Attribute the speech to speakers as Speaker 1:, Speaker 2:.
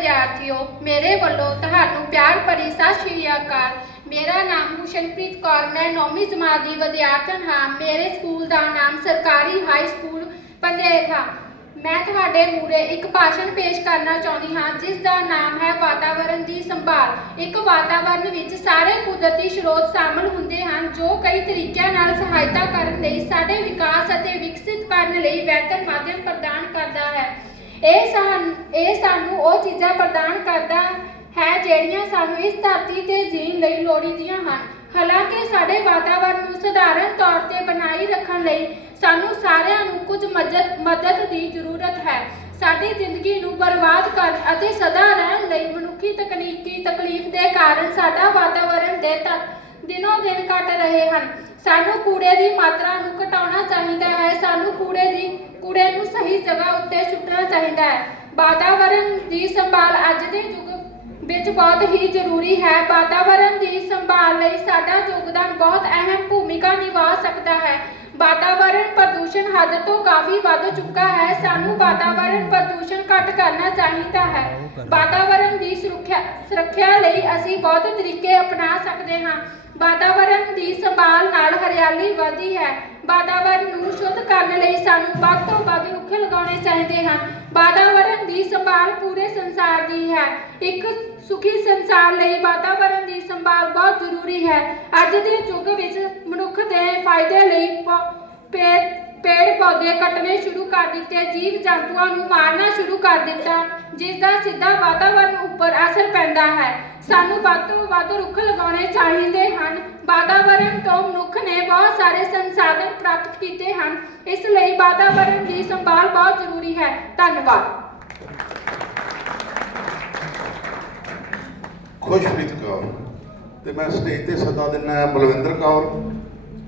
Speaker 1: ਵਿਦਿਆਰਥੀਓ, ਮੇਰੇ ਵੱਲੋਂ ਤੁਹਾਨੂੰ ਪਿਆਰ ਭਰੀ ਸਤਿ ਸ਼੍ਰੀ ਅਕਾਲ। ਮੇਰਾ ਨਾਮ ਹੁਸ਼ਨਪ੍ਰੀਤ ਕੌਰ, ਮੈਂ ਨੌਵੀਂ ਜਮਾਤ ਦੀ ਵਿਦਿਆਰਥਣ ਹਾਂ। ਮੇਰੇ ਸਕੂਲ ਦਾ ਨਾਮ ਸਰਕਾਰੀ ਹਾਈ ਸਕੂਲ ਪੰਦੇਰ ਮੈਂ ਤੁਹਾਡੇ ਮੂਹਰੇ ਇੱਕ ਭਾਸ਼ਣ ਪੇਸ਼ ਕਰਨਾ ਚਾਹੁੰਦੀ ਹਾਂ, ਜਿਸ ਦਾ ਨਾਮ ਹੈ ਵਾਤਾਵਰਣ ਦੀ ਸੰਭਾਲ। ਇੱਕ ਵਾਤਾਵਰਣ ਵਿੱਚ ਸਾਰੇ ਕੁਦਰਤੀ ਸਰੋਤ ਸ਼ਾਮਲ ਹੁੰਦੇ ਹਨ, ਜੋ ਕਈ ਤਰੀਕਿਆਂ ਨਾਲ ਸਹਾਇਤਾ ਕਰਨ ਲਈ ਸਾਡੇ ਵਿਕਾਸ ਅਤੇ ਵਿਕਸਿਤ ਕਰਨ ਲਈ ਬਿਹਤਰ ਮਾਧਿਅਮ ਪ੍ਰਦਾਨ ਕਰਦਾ ਹੈ। ਇਹ ਸਾਨੂੰ ਇਹ ਸਾਨੂੰ ਉਹ ਚੀਜ਼ਾਂ ਪ੍ਰਦਾਨ ਕਰਦਾ ਹੈ ਜਿਹੜੀਆਂ ਸਾਨੂੰ ਇਸ ਧਰਤੀ ਤੇ ਜੀਣ ਲਈ ਲੋੜੀਂਦੀਆਂ ਹਨ। ਹਾਲਾਂਕਿ ਸਾਡੇ ਵਾਤਾਵਰਣ ਨੂੰ ਸਧਾਰਨ ਤੌਰ ਤੇ ਬਣਾਈ ਰੱਖਣ ਲਈ ਸਾਨੂੰ ਸਾਰਿਆਂ ਨੂੰ ਕੁਝ ਮਦਦ ਮਦਦ ਦੀ ਜ਼ਰੂਰਤ ਹੈ। ਸਾਡੀ ਜ਼ਿੰਦਗੀ ਨੂੰ ਬਰਬਾਦ ਕਰਨ ਅਤੇ ਸਦਾ ਰਹਿਣ ਲਈ ਮਨੁੱਖੀ ਤਕਨੀਕੀ ਤਕਲੀਫ ਦੇ ਕਾਰਨ ਸਾਡਾ ਵਾਤਾਵਰਣ ਦੇ ਤੱਤ ਦਿਨੋਂ ਦਿਨ ਘਟ ਰਹੇ ਹਨ। ਸਾਨੂੰ ਕੂੜੇ ਦੀ ਮਾਤਰਾ ਨੂੰ ਘਟਾਉਣਾ ਚਾਹੀਦਾ ਹੈ। ਸਾਨੂੰ ਕੂੜੇ ਦੀ ਕੂੜੇ ਨੂੰ ਸਹੀ ਜਗ੍ਹਾ ਉੱਤੇ ਸੁੱਟਣਾ ਚਾਹੀਦਾ ਹੈ। ਵਾਤਾਵਰਣ ਦੀ ਸੰਭਾਲ ਅੱਜ ਦੇ ਯੁੱਗ ਵਿੱਚ ਬਹੁਤ ਹੀ ਜ਼ਰੂਰੀ ਹੈ। ਵਾਤਾਵਰਣ ਦੀ ਸੰਭਾਲ ਲਈ ਸਾਡਾ ਯੋਗਦਾਨ ਬਹੁਤ ਅਹਿਮ ਭੂਮਿਕਾ ਨਿਭਾ ਸਕਦਾ ਹੈ। ਵਾਤਾਵਰਣ ਪ੍ਰਦੂਸ਼ਣ ਹੱਦ ਤੋਂ ਕਾਫੀ ਵੱਧ ਚੁੱਕਾ ਹੈ। ਸਾਨੂੰ ਵਾਤਾਵਰਣ ਪ੍ਰਦੂਸ਼ਣ ਘੱਟ ਕਰਨਾ ਚਾਹੀਦਾ ਹੈ। ਵਾਤਾਵਰਣ ਦੀ ਸੁਰੱਖਿਆ ਸੁਰੱਖਿਆ ਲਈ ਅਸੀਂ ਬਹੁਤ ਤਰੀਕੇ ਅਪਣਾ ਸਕਦੇ ਹਾਂ। ਵਾਤਾਵਰਣ ਦੀ ਸੰਭਾਲ ਨਾਲ ਹਰਿਆਲੀ ਵਧਦੀ ਹੈ। ਵਾਤਾਵਰਣ ਕਰਨ ਲਈ ਸਾਨੂੰ ਵੱਧ ਤੋਂ ਵੱਧ ਰੁੱਖ ਲਗਾਉਣੇ ਚਾਹੀਦੇ ਹਨ। ਵਾਤਾਵਰਣ ਦੀ ਸੰਭਾਲ ਪੂਰੇ ਸੰਸਾਰ ਦੀ ਹੈ। ਇੱਕ ਸੁਖੀ ਸੰਸਾਰ ਲਈ ਵਾਤਾਵਰਣ ਦੀ ਸੰਭਾਲ ਬਹੁਤ ਜ਼ਰੂਰੀ ਹੈ। ਅੱਜ ਦੇ ਯੁੱਗ ਵਿੱਚ ਮਨੁੱਖ ਦੇ ਫਾਇਦੇ ਲਈ ਪੇੜ ਪੇੜ ਪੌਦੇ ਕੱਟਣੇ ਸ਼ੁਰੂ ਕਰ ਦਿੱਤੇ, ਜੀਵ ਜੰਤੂਆਂ ਨੂੰ ਮਾਰਨਾ ਸ਼ੁਰੂ ਕਰ ਦਿੱਤਾ ਜਿਸ ਦਾ ਸਿੱਧਾ ਵਾਤਾਵਰਣ ਉੱਪਰ ਅਸਰ ਪੈਂਦਾ ਹੈ। ਸਾਨੂੰ ਵੱਧ ਤੋਂ ਵੱਧ ਰੁੱਖ ਲਗਾਉਣੇ ਚਾਹੀਦੇ ਹਨ। ਵਾਤਾਵਰਣ ਤੋਂ ਮਨੁੱਖ ਬਹੁਤ ਸਾਰੇ ਸੰਸਾਧਨ ਪ੍ਰਾਪਤ ਕੀਤੇ ਹਨ। ਇਸ ਲਈ ਵਾਤਾਵਰਣ ਦੀ ਸੰਭਾਲ ਬਹੁਤ ਜ਼ਰੂਰੀ ਹੈ। ਧੰਨਵਾਦ।
Speaker 2: ਖੁਸ਼ਪ੍ਰੀਤ ਕੌਰ, ਤੇ ਮੈਂ ਸਟੇਜ ਤੇ ਸੱਦਾ ਦਿੰਦਾ ਹਾਂ ਬਲਵਿੰਦਰ ਕੌਰ।